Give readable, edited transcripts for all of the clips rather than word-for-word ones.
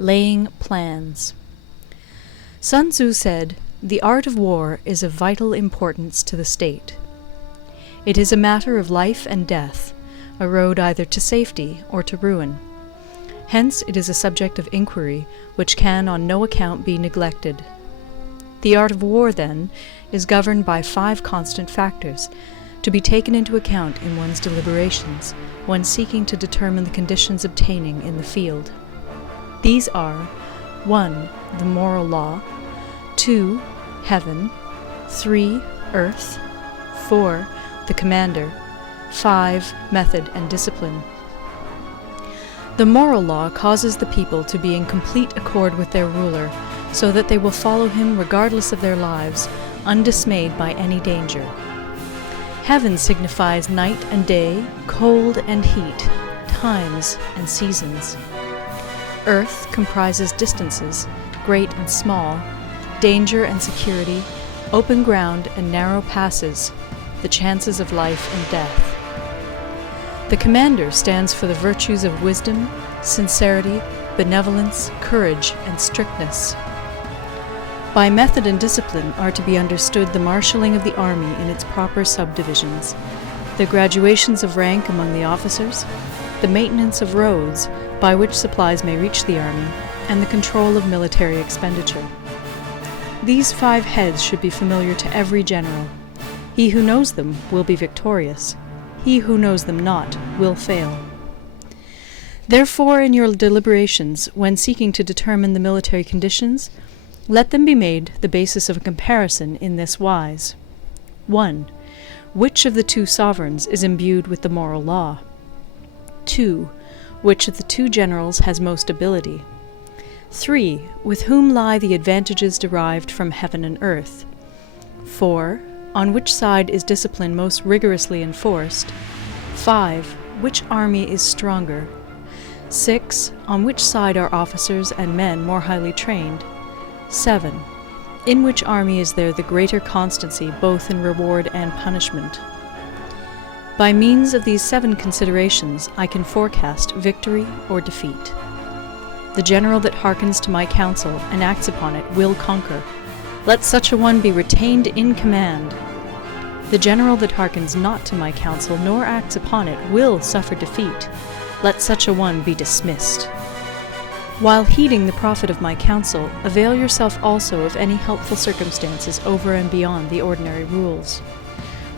Laying Plans. Sun Tzu said, "The art of war is of vital importance to the state. It is a matter of life and death, a road either to safety or to ruin. Hence it is a subject of inquiry which can on no account be neglected. The art of war, then, is governed by 5 constant factors, to be taken into account in one's deliberations when seeking to determine the conditions obtaining in the field. These are 1. The moral law, 2. Heaven, 3. Earth, 4. The commander, 5. Method and discipline. The moral law causes the people to be in complete accord with their ruler, so that they will follow him regardless of their lives, undismayed by any danger. Heaven signifies night and day, cold and heat, times and seasons. Earth comprises distances, great and small, danger and security, open ground and narrow passes, the chances of life and death. The commander stands for the virtues of wisdom, sincerity, benevolence, courage, and strictness. By method and discipline are to be understood the marshalling of the army in its proper subdivisions, the graduations of rank among the officers, the maintenance of roads by which supplies may reach the army, and the control of military expenditure. These 5 heads should be familiar to every general. He who knows them will be victorious. He who knows them not will fail. Therefore, in your deliberations, when seeking to determine the military conditions, let them be made the basis of a comparison in this wise. 1. Which of the 2 sovereigns is imbued with the moral law? 2. Which of the 2 generals has most ability? 3. With whom lie the advantages derived from heaven and earth? 4. On which side is discipline most rigorously enforced? 5. Which army is stronger? 6. On which side are officers and men more highly trained? 7. In which army is there the greater constancy both in reward and punishment? By means of these 7 considerations I can forecast victory or defeat. The general that hearkens to my counsel and acts upon it will conquer. Let such a one be retained in command. The general that hearkens not to my counsel nor acts upon it will suffer defeat. Let such a one be dismissed. While heeding the profit of my counsel, avail yourself also of any helpful circumstances over and beyond the ordinary rules.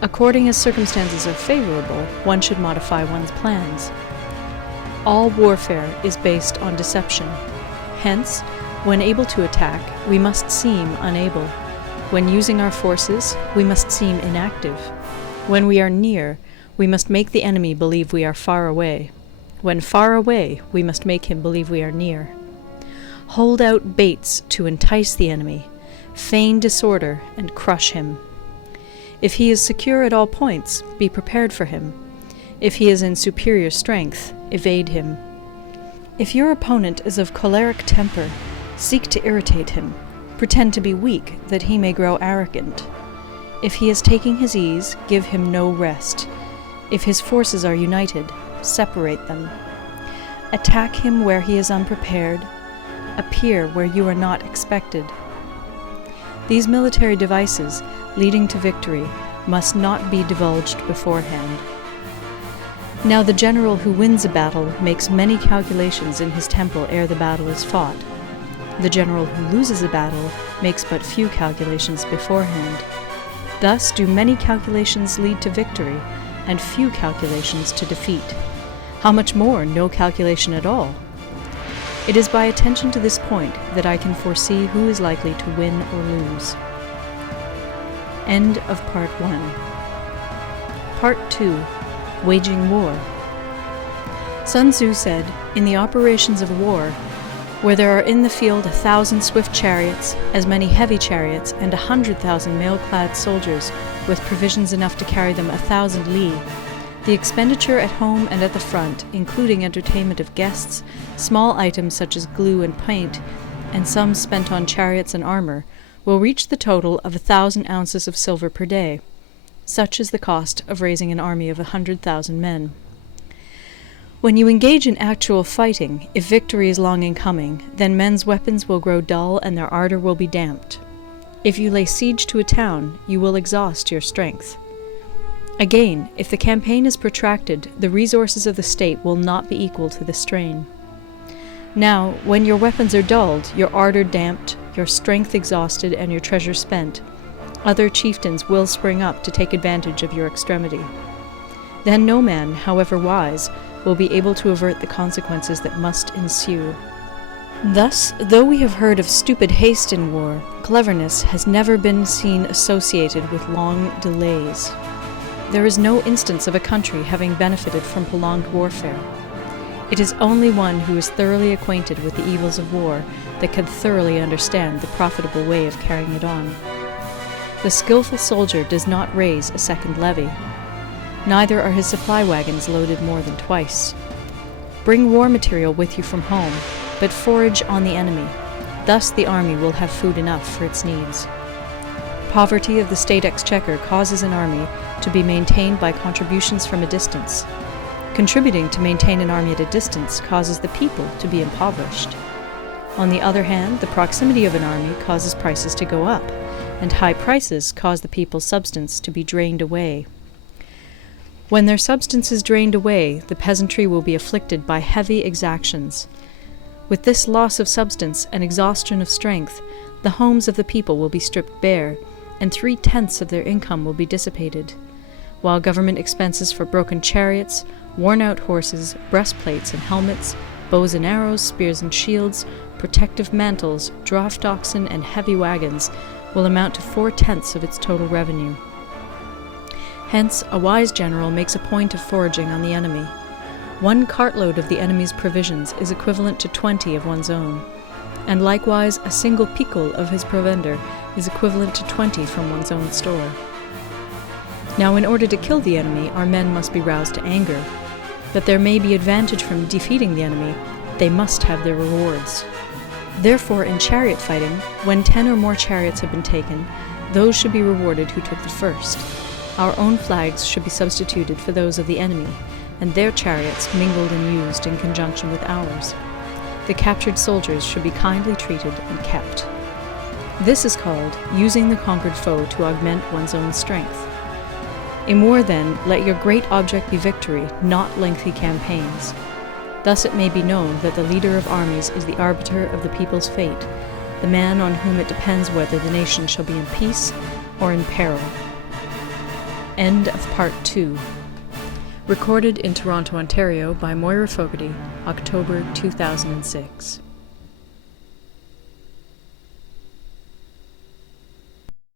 According as circumstances are favorable, one should modify one's plans. All warfare is based on deception. Hence, when able to attack, we must seem unable. When using our forces, we must seem inactive. When we are near, we must make the enemy believe we are far away. When far away, we must make him believe we are near. Hold out baits to entice the enemy. Feign disorder and crush him. If he is secure at all points, be prepared for him. If he is in superior strength, evade him. If your opponent is of choleric temper, seek to irritate him. Pretend to be weak, that he may grow arrogant. If he is taking his ease, give him no rest. If his forces are united, separate them. Attack him where he is unprepared. Appear where you are not expected. These military devices, leading to victory, must not be divulged beforehand. Now the general who wins a battle makes many calculations in his temple ere the battle is fought. The general who loses a battle makes but few calculations beforehand. Thus do many calculations lead to victory, and few calculations to defeat. How much more no calculation at all? It is by attention to this point that I can foresee who is likely to win or lose. End of Part 1. Part 2. Waging War. Sun Tzu said, "In the operations of war, where there are in the field 1,000 swift chariots, as many heavy chariots, and 100,000 mail-clad soldiers, with provisions enough to carry them 1,000 li, the expenditure at home and at the front, including entertainment of guests, small items such as glue and paint, and sums spent on chariots and armor, will reach the total of 1,000 ounces of silver per day. Such is the cost of raising an army of 100,000 men. When you engage in actual fighting, if victory is long in coming, then men's weapons will grow dull and their ardor will be damped. If you lay siege to a town, you will exhaust your strength. Again, if the campaign is protracted, the resources of the state will not be equal to the strain. Now, when your weapons are dulled, your ardor damped, your strength exhausted, and your treasure spent, other chieftains will spring up to take advantage of your extremity. Then no man, however wise, will be able to avert the consequences that must ensue. Thus, though we have heard of stupid haste in war, cleverness has never been seen associated with long delays. There is no instance of a country having benefited from prolonged warfare. It is only one who is thoroughly acquainted with the evils of war that can thoroughly understand the profitable way of carrying it on. The skillful soldier does not raise a second levy. Neither are his supply wagons loaded more than twice. Bring war material with you from home, but forage on the enemy. Thus the army will have food enough for its needs. Poverty of the state exchequer causes an army to be maintained by contributions from a distance. Contributing to maintain an army at a distance causes the people to be impoverished. On the other hand, the proximity of an army causes prices to go up, and high prices cause the people's substance to be drained away. When their substance is drained away, the peasantry will be afflicted by heavy exactions. With this loss of substance and exhaustion of strength, the homes of the people will be stripped bare, and 3/10 of their income will be dissipated, while government expenses for broken chariots, worn-out horses, breastplates and helmets, bows and arrows, spears and shields, protective mantles, draft oxen, and heavy wagons will amount to 4/10 of its total revenue. Hence, a wise general makes a point of foraging on the enemy. 1 cartload of the enemy's provisions is equivalent to 20 of one's own, and likewise a single picul of his provender is equivalent to 20 from one's own store. Now, in order to kill the enemy, our men must be roused to anger. That there may be advantage from defeating the enemy, they must have their rewards. Therefore, in chariot fighting, when 10 or more chariots have been taken, those should be rewarded who took the first. Our own flags should be substituted for those of the enemy, and their chariots mingled and used in conjunction with ours. The captured soldiers should be kindly treated and kept. This is called using the conquered foe to augment one's own strength. In war, then, let your great object be victory, not lengthy campaigns. Thus it may be known that the leader of armies is the arbiter of the people's fate, the man on whom it depends whether the nation shall be in peace or in peril. End of Part 2. Recorded in Toronto, Ontario by Moira Fogarty, October 2006.